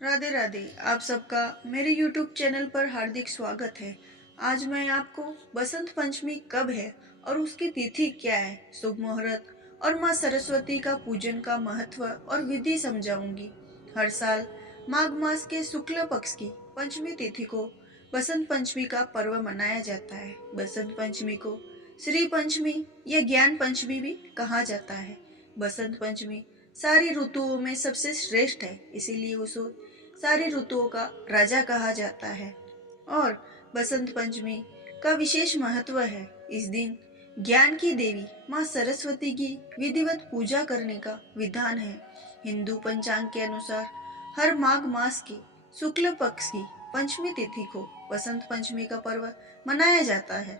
राधे राधे। आप सबका मेरे YouTube चैनल पर हार्दिक स्वागत है। आज मैं आपको बसंत पंचमी कब है और उसकी तिथि क्या है, शुभ मुहूर्त और माँ सरस्वती का पूजन का महत्व और विधि समझाऊंगी। हर साल माघ मास के शुक्ल पक्ष की पंचमी तिथि को बसंत पंचमी का पर्व मनाया जाता है। बसंत पंचमी को श्री पंचमी या ज्ञान पंचमी भी कहा जाता है। बसंत पंचमी सारी ऋतुओं में सबसे श्रेष्ठ है, इसीलिए उसे सारी ऋतुओं का राजा कहा जाता है। और बसंत पंचमी का विशेष महत्व है। इस दिन ज्ञान की देवी माँ सरस्वती की विधिवत पूजा करने का विधान है। हिंदू पंचांग के अनुसार हर माघ मास के शुक्ल पक्ष की पंचमी तिथि को बसंत पंचमी का पर्व मनाया जाता है।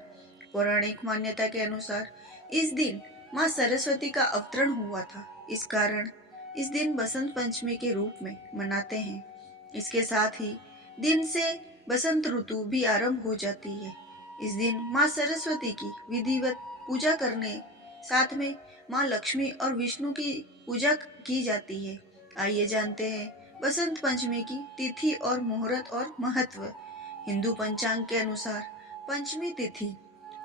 पौराणिक मान्यता के अनुसार इस दिन माँ सरस्वती का अवतरण हुआ था। इस कारण इस दिन बसंत पंचमी के रूप में मनाते हैं। इसके साथ ही दिन से बसंत ऋतु भी आरंभ हो जाती है। इस दिन माँ सरस्वती की विधिवत पूजा करने साथ में माँ लक्ष्मी और विष्णु की पूजा की जाती है। आइए जानते हैं बसंत पंचमी की तिथि और मुहूर्त और महत्व। हिंदू पंचांग के अनुसार पंचमी तिथि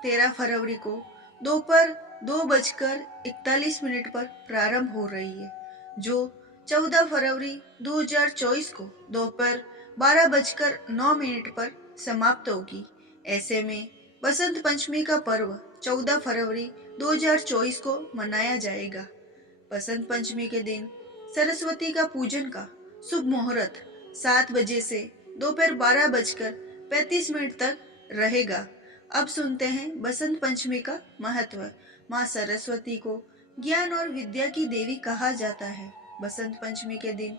13 फरवरी को दोपहर 2:41 पर प्रारंभ हो रही है, जो 14 फरवरी 2024 को दोपहर 12:09 पर समाप्त होगी। ऐसे में बसंत पंचमी का पर्व 14 फरवरी 2024 को मनाया जाएगा। बसंत पंचमी के दिन सरस्वती का पूजन का शुभ मुहूर्त 7 बजे से दोपहर 12:35 तक रहेगा। अब सुनते हैं बसंत पंचमी का महत्व। माँ सरस्वती को ज्ञान और विद्या की देवी कहा जाता है। बसंत पंचमी के दिन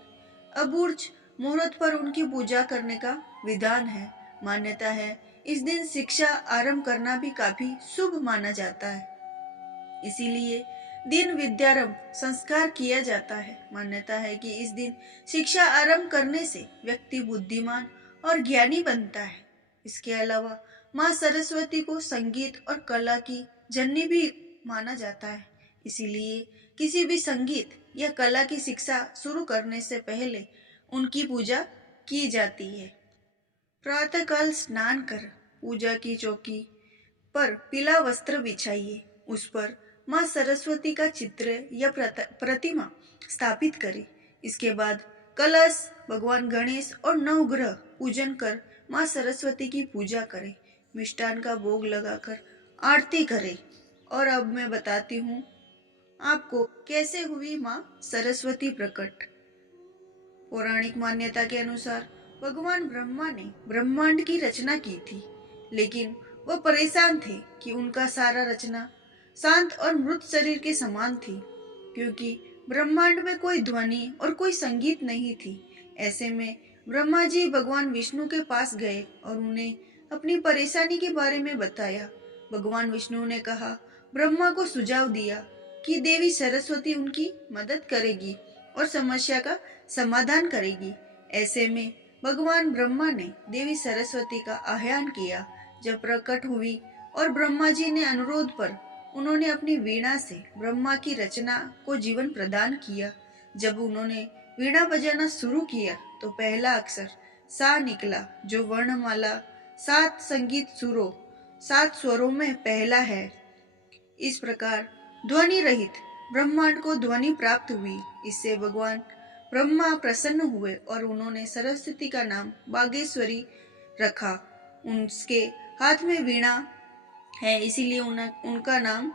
अबूर्ज मुहूर्त पर उनकी पूजा करने का विधान है। मान्यता है इस दिन शिक्षा आरंभ करना भी काफी शुभ माना जाता है, इसीलिए दिन विद्यारंभ संस्कार किया जाता है। मान्यता है कि इस दिन शिक्षा आरंभ करने से व्यक्ति बुद्धिमान और ज्ञानी बनता है। इसके अलावा माँ सरस्वती को संगीत और कला की जननी भी माना जाता है, इसीलिए किसी भी संगीत या कला की शिक्षा शुरू करने से पहले उनकी पूजा की जाती है। प्रातःकाल स्नान कर पूजा की चौकी पर पीला वस्त्र बिछाइए। उस पर माँ सरस्वती का चित्र या प्रतिमा स्थापित करें। इसके बाद कलश, भगवान गणेश और नवग्रह पूजन कर माँ सरस्वती की पूजा करें। मिष्ठान का भोग लगाकर आरती करें। और अब मैं बताती हूँ आपको कैसे हुई माँ सरस्वती प्रकट। पौराणिक मान्यता के अनुसार भगवान ब्रह्मा ने ब्रह्मांड की रचना की थी, लेकिन वह परेशान थे कि उनका सारा रचना शांत और मृत शरीर के समान थी, क्योंकि ब्रह्मांड में कोई ध्वनि और कोई संगीत नहीं थी। ऐसे में ब्रह्मा जी भगवान विष्णु के पास गए और उन्हें अपनी परेशानी के बारे में बताया। भगवान विष्णु ने कहा, ब्रह्मा को सुझाव दिया कि देवी सरस्वती उनकी मदद करेगी और समस्या का समाधान करेगी। ऐसे में भगवान ब्रह्मा ने देवी सरस्वती का आह्वान किया। जब प्रकट हुई और ब्रह्मा जी ने अनुरोध पर उन्होंने अपनी वीणा से ब्रह्मा की रचना को जीवन प्रदान किया। जब उन्होंने वीणा बजाना शुरू किया तो पहला अक्षर सा निकला, जो वर्णमाला 7 संगीत सुरों 7 स्वरों में पहला है। इस प्रकार ध्वनि रहित ब्रह्मांड को ध्वनि प्राप्त हुई। इससे भगवान ब्रह्मा प्रसन्न हुए और उन्होंने सरस्वती का नाम बागेश्वरी रखा। उनके हाथ में वीणा है, इसीलिए उनका नाम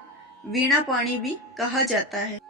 वीणा पाणी भी कहा जाता है।